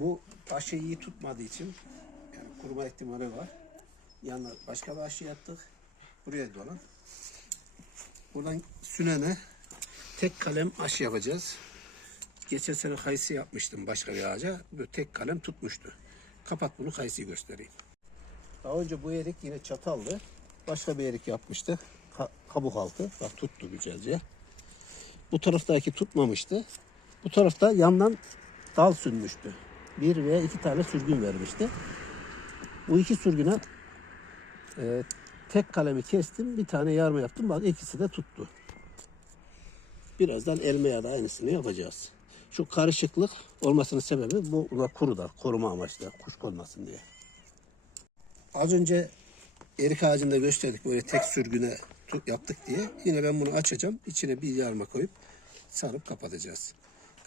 Bu aşı iyi tutmadığı için yani kuruma ihtimali var. Yanına başka bir aşı yaptık. Buraya dolan. Buradan sünene tek kalem aşı yapacağız. Geçen sene kayısı yapmıştım başka bir ağaca. Böyle tek kalem tutmuştu. Kapat bunu kayısıyı göstereyim. Daha önce bu erik yine çataldı. Başka bir erik yapmıştı. Ka- kabuk altı. Bak tuttu güzelce. Bu taraftaki tutmamıştı. Bu tarafta yandan dal sünmüştü. Bir veya iki tane sürgün vermişti. Bu iki sürgüne e, tek kalemi kestim. Bir tane yarma yaptım. Bak ikisi de tuttu. Birazdan elmeye de aynısını yapacağız. Şu karışıklık olmasının sebebi bu kuru da koruma amaçlı kuş konmasın diye. Az önce erik ağacında gösterdik böyle tek sürgüne yaptık diye. Yine ben bunu açacağım. İçine bir yarma koyup sarıp kapatacağız.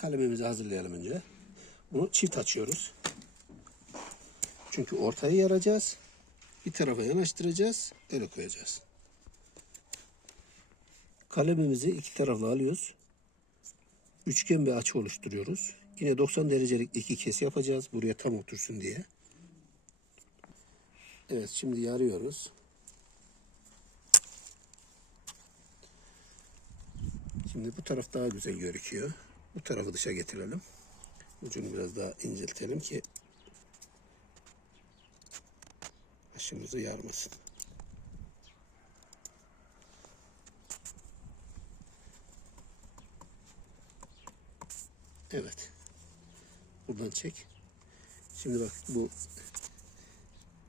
Kalemimizi hazırlayalım önce. Bunu çift açıyoruz. Çünkü ortaya yaracağız. Bir tarafa yanaştıracağız. Öyle koyacağız. Kalemimizi iki taraflı alıyoruz. Üçgen bir açı oluşturuyoruz. Yine 90 derecelik iki kes yapacağız. Buraya tam otursun diye. Evet şimdi yarıyoruz. Şimdi bu taraf daha güzel gözüküyor. Bu tarafı dışa getirelim. Ucunu biraz daha inceltelim ki aşımızı yarmasın. Evet. Buradan çek. Şimdi bak bu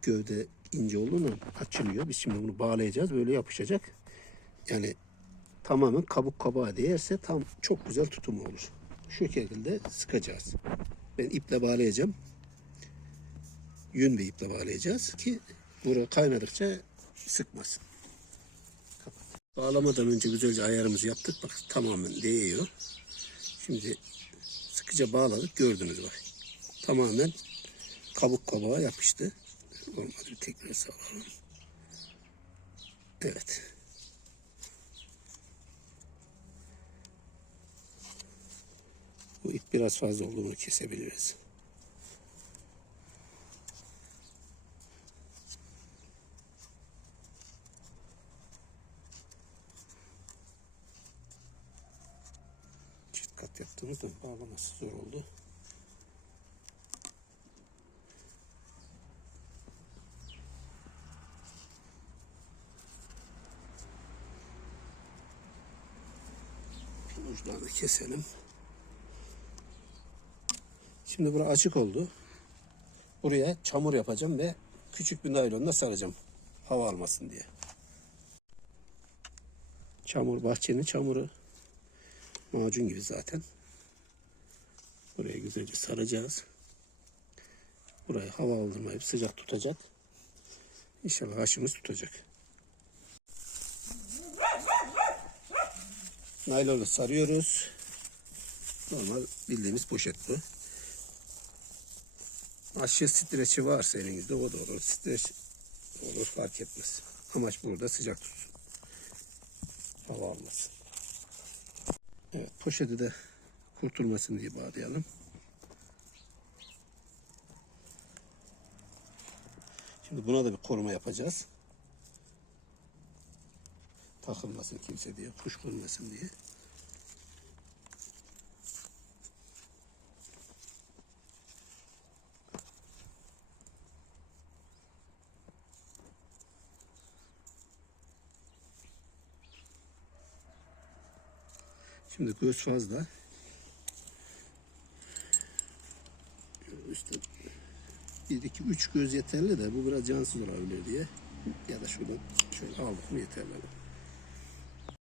gövde ince olduğundan açılıyor. Biz şimdi bunu bağlayacağız. Böyle yapışacak. Yani tamamen kabuk kabağa değerse tam çok güzel tutumu olur. Şu şekilde sıkacağız. Ben iple bağlayacağım. Yün bir iple bağlayacağız ki buraya kaynadıkça sıkmasın. Bağlamadan önce güzelce ayarımızı yaptık. Bak tamamen değiyor. Şimdi sıkıca bağladık. Gördünüz bak. Tamamen kabuk kabağa yapıştı. Olmadı tekrar sağlayalım. Evet. Bu ip biraz fazla oldu bunu kesebiliriz. Çift kat yaptığımızda bağlaması zor oldu. uçlarını keselim. Şimdi bura açık oldu. Buraya çamur yapacağım ve küçük bir naylonla saracağım. Hava almasın diye. Çamur bahçenin çamuru. Macun gibi zaten. Buraya güzelce saracağız. Burayı hava aldırmayıp sıcak tutacak. İnşallah aşımız tutacak. Naylonu sarıyoruz. Normal bildiğimiz poşet bu. Aşı streçi varsa elinizde o da olur. Streç olur fark etmez. Amaç burada sıcak tutsun. Hava almasın. Evet poşeti de kurtulmasın diye bağlayalım. Şimdi buna da bir koruma yapacağız. Takılmasın kimse diye, kuş konmasın diye. Şimdi göz fazla. İşte bir, iki, üç göz yeterli de bu biraz cansız olabilir diye. Ya da şuradan şöyle aldık mı yeterli.